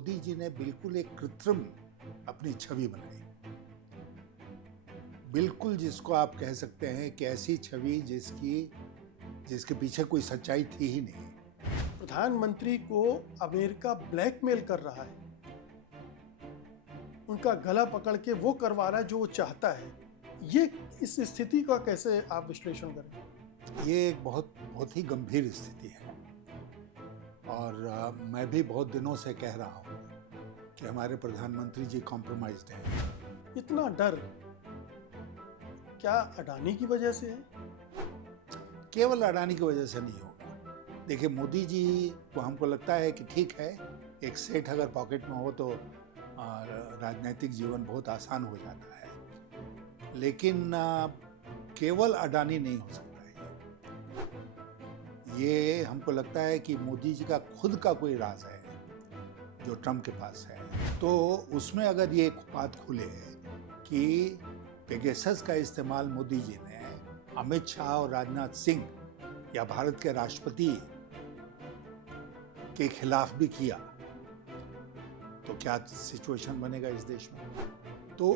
मोदी जी ने बिल्कुल एक कृत्रिम अपनी छवि बनाई, बिल्कुल जिसको आप कह सकते हैं कि ऐसी छवि जिसके पीछे कोई सच्चाई थी ही नहीं। प्रधानमंत्री को अमेरिका ब्लैकमेल कर रहा है, उनका गला पकड़ के वो करवा रहा है जो वो चाहता है। ये इस स्थिति का कैसे आप विश्लेषण करें? ये एक बहुत ही गंभीर स्थिति है और मैं भी बहुत दिनों से कह रहा हूँ कि हमारे प्रधानमंत्री जी कॉम्प्रोमाइज्ड हैं। इतना डर क्या अडानी की वजह से है? केवल अडानी की वजह से नहीं होगा। देखिए, मोदी जी को हमको लगता है कि ठीक है, एक सेठ अगर पॉकेट में हो तो राजनीतिक जीवन बहुत आसान हो जाता है, लेकिन केवल अडानी नहीं हो सकता है। ये हमको लगता है कि मोदी जी का खुद का कोई राज है जो ट्रम्प के पास है। तो उसमें अगर ये एक बात खुले कि पेगासस का इस्तेमाल मोदी जी ने अमित शाह और राजनाथ सिंह या भारत के राष्ट्रपति के खिलाफ भी किया, तो क्या सिचुएशन बनेगा इस देश में। तो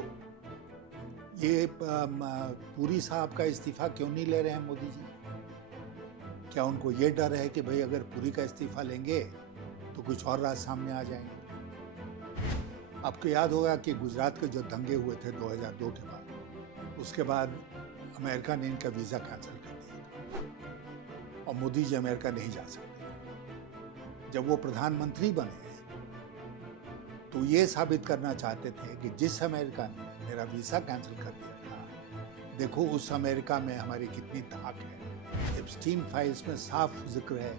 ये पुरी साहब का इस्तीफा क्यों नहीं ले रहे हैं मोदी जी? क्या उनको ये डर है कि भाई अगर पुरी का इस्तीफा लेंगे तो कुछ और राज सामने आ जाएंगे? आपको याद होगा कि गुजरात के जो दंगे हुए थे 2002 के बाद, उसके बाद अमेरिका ने इनका वीज़ा कैंसिल कर दिया और मोदी जी अमेरिका नहीं जा सकते। जब वो प्रधानमंत्री बने तो ये साबित करना चाहते थे कि जिस अमेरिका ने मेरा वीज़ा कैंसिल कर दिया था, देखो उस अमेरिका में हमारी कितनी ताक है। एप्स्टीन फाइल्स में साफ जिक्र है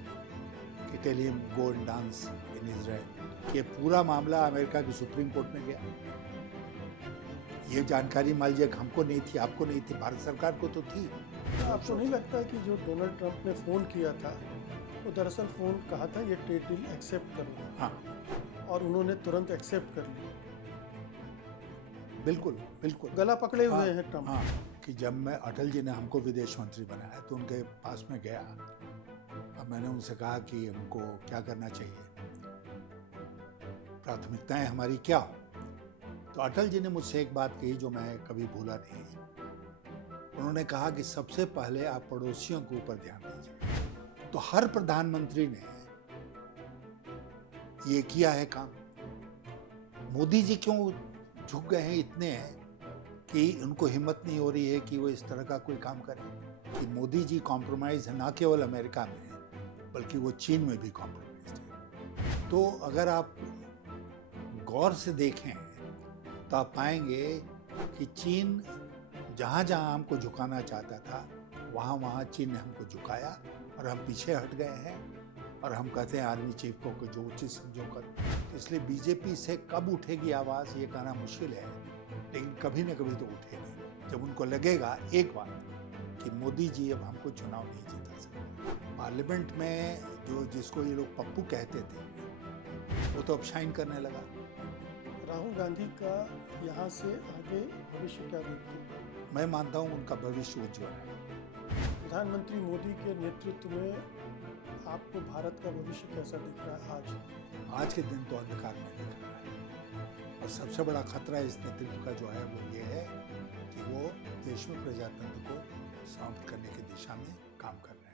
कि tell him go and dance in Israel. ये पूरा मामला अमेरिका की सुप्रीम कोर्ट में गया। ये जानकारी मान लीजिए हमको नहीं थी, आपको नहीं थी, भारत सरकार को तो थी। आपको नहीं लगता कि जो डोनाल्ड ट्रंप ने फ़ोन किया था वो दरअसल फ़ोन कहा था ये ट्रेड डील एक्सेप्ट करो? हाँ, और उन्होंने तुरंत एक्सेप्ट कर लिया। बिल्कुल बिल्कुल गला पकड़े हुए हैं ट्रंप। हाँ, कि जब मैं अटल जी ने हमको विदेश मंत्री बनाया तो उनके पास में गया। अब मैंने उनसे कहा कि हमको क्या करना चाहिए, प्राथमिकताएं हमारी क्या हो। तो अटल जी ने मुझसे एक बात कही जो मैं कभी भूला नहीं। उन्होंने कहा कि सबसे पहले आप पड़ोसियों के ऊपर ध्यान दीजिए। तो हर प्रधानमंत्री ने ये किया है काम। मोदी जी क्यों झुक गए हैं इतने कि उनको हिम्मत नहीं हो रही है कि वो इस तरह का कोई काम करें। कि मोदी जी कॉम्प्रोमाइज है ना केवल अमेरिका में, बल्कि वो चीन में भी कॉम्प्रोमाइज है। तो अगर आप गौर से देखें तो आप पाएंगे कि चीन जहां जहां हमको झुकाना चाहता था वहां वहां चीन ने हमको झुकाया और हम पीछे हट गए हैं। और हम कहते हैं आर्मी चीफ को जो उचित समझो कर। इसलिए बीजेपी से कब उठेगी आवाज़ ये कहना मुश्किल है, लेकिन कभी न कभी तो उठेगी जब उनको लगेगा एक बार कि मोदी जी अब हमको चुनाव नहीं जीता सकते। पार्लियामेंट में जिसको ये लोग पप्पू कहते थे वो तो अब शाइन करने लगा। राहुल गांधी का यहाँ से आगे भविष्य क्या देखते हैं? मैं मानता हूँ उनका भविष्य उज्ज्वल है। प्रधानमंत्री मोदी के नेतृत्व में आपको भारत का भविष्य कैसा दिख रहा है आज के दिन तो अंधकार में दिख रहा है। और सबसे बड़ा खतरा इस नेतृत्व का जो है वो ये है कि वो देश में प्रजातंत्र को समाप्त करने की दिशा में काम कर रहे हैं।